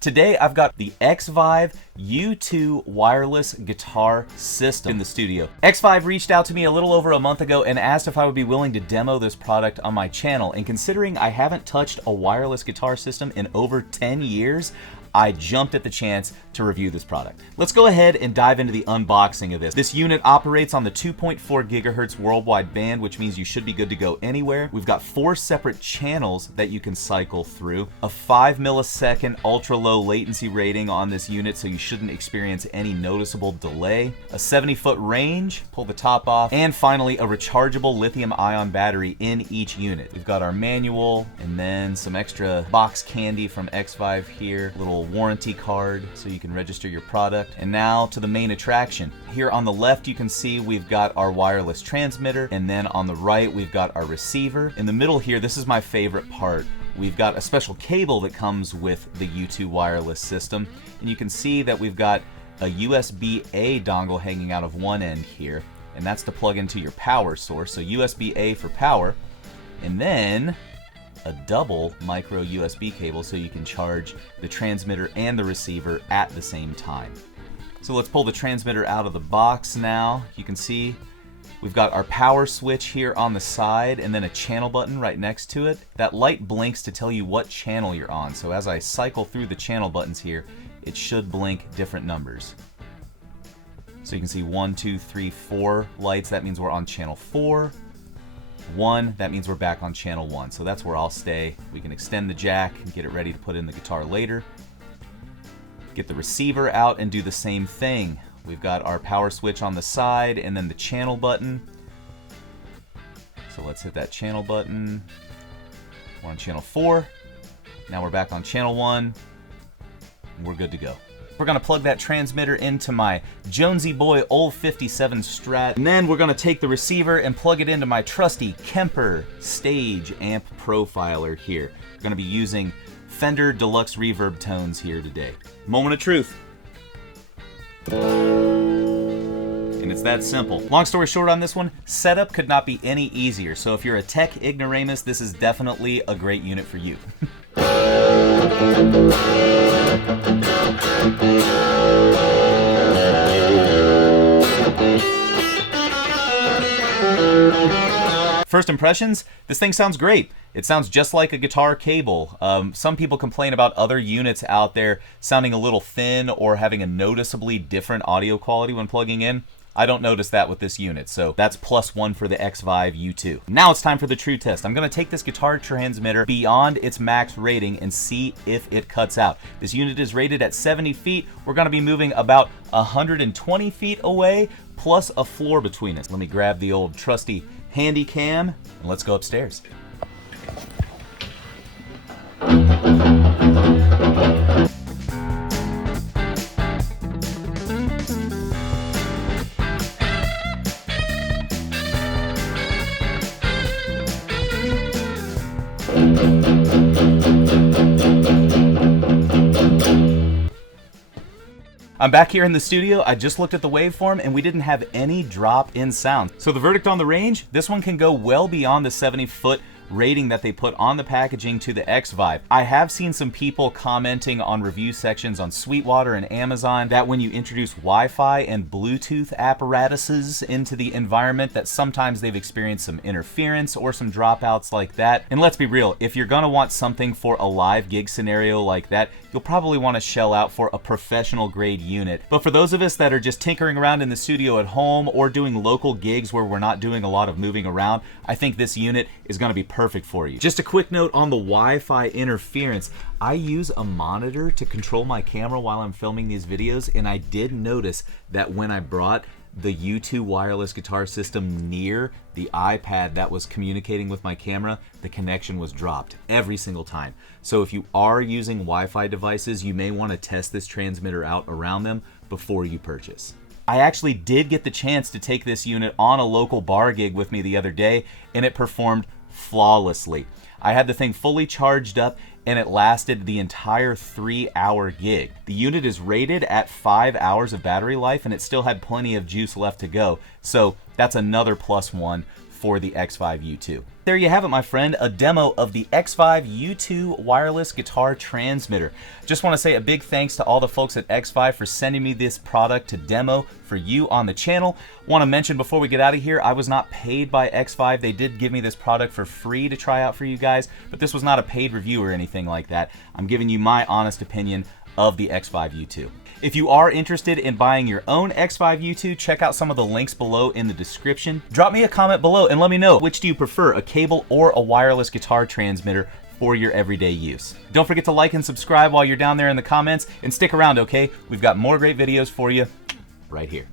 Today I've got the Xvive U2 wireless guitar system in the studio. Xvive reached out to me a little over a month ago and asked if I would be willing to demo this product on my channel. And considering I haven't touched a wireless guitar system in over 10 years, I jumped at the chance to review this product. Let's go ahead and dive into the unboxing of this. This unit operates on the 2.4 gigahertz worldwide band, which means you should be good to go anywhere. We've got 4 separate channels that you can cycle through, a 5 millisecond ultra low latency rating on this unit, so you shouldn't experience any noticeable delay, a 70-foot range, pull the top off, and finally a rechargeable lithium ion battery in each unit. We've got our manual and then some extra box candy from Xvive here, little warranty card so you can register your product. And now to the main attraction. Here on the left you can see we've got our wireless transmitter, and then on the right we've got our receiver. In the middle here, this is my favorite part. We've got a special cable that comes with the U2 wireless system, and you can see that we've got a USB-A dongle hanging out of one end here, and that's to plug into your power source. So USB-A for power, and then a double micro USB cable so you can charge the transmitter and the receiver at the same time. So let's pull the transmitter out of the box now. You can see we've got our power switch here on the side and then a channel button right next to it. That light blinks to tell you what channel you're on. So as I cycle through the channel buttons here, it should blink different numbers. So you can see 1, 2, 3, 4 lights. That means we're on channel 4. 1, that means we're back on channel 1. So that's where I'll stay. We can extend the jack and get it ready to put in the guitar later. Get the receiver out and do the same thing. We've got our power switch on the side and then the channel button. So let's hit that channel button. We're on channel 4. Now we're back on channel 1. And we're good to go. We're gonna plug that transmitter into my Jonesy Boy old 57 Strat, and then we're gonna take the receiver and plug it into my trusty Kemper Stage Amp Profiler here. We're gonna be using Fender Deluxe Reverb tones here today. Moment of truth. And it's that simple. Long story short on this one, setup could not be any easier. So if you're a tech ignoramus, this is definitely a great unit for you. First impressions, this thing sounds great. It sounds just like a guitar cable. Some people complain about other units out there sounding a little thin or having a noticeably different audio quality when plugging in. I don't notice that with this unit, so that's +1 for the Xvive U2. Now it's time for the true test. I'm gonna take this guitar transmitter beyond its max rating and see if it cuts out. This unit is rated at 70 feet. We're gonna be moving about 120 feet away, plus a floor between us. Let me grab the old trusty handy cam, and let's go upstairs. I'm back here in the studio. I just looked at the waveform and we didn't have any drop in sound. So the verdict on the range, this one can go well beyond the 70-foot rating that they put on the packaging to the Xvive. I have seen some people commenting on review sections on Sweetwater and Amazon that when you introduce Wi-Fi and Bluetooth apparatuses into the environment, that sometimes they've experienced some interference or some dropouts like that. And let's be real, if you're gonna want something for a live gig scenario like that, you'll probably want to shell out for a professional grade unit. But for those of us that are just tinkering around in the studio at home or doing local gigs where we're not doing a lot of moving around, I think this unit is going to be perfect for you. Just a quick note on the Wi-Fi interference. I use a monitor to control my camera while I'm filming these videos, and I did notice that when I brought the U2 wireless guitar system near the iPad that was communicating with my camera, the connection was dropped every single time. So if you are using Wi-Fi devices, you may want to test this transmitter out around them before you purchase. I actually did get the chance to take this unit on a local bar gig with me the other day, and it performed flawlessly. I had the thing fully charged up and it lasted the entire 3-hour gig. The unit is rated at 5 hours of battery life and it still had plenty of juice left to go. So that's another +1 for the Xvive U2. There you have it, my friend, a demo of the Xvive U2 wireless guitar transmitter. Just want to say a big thanks to all the folks at Xvive for sending me this product to demo for you on the channel. Want to mention before we get out of here, I was not paid by Xvive. They did give me this product for free to try out for you guys, but this was not a paid review or anything like that. I'm giving you my honest opinion of the Xvive U2. If you are interested in buying your own Xvive U2, check out some of the links below in the description. Drop me a comment below and let me know, which do you prefer, a cable or a wireless guitar transmitter for your everyday use? Don't forget to like and subscribe while you're down there in the comments, and stick around, okay? We've got more great videos for you right here.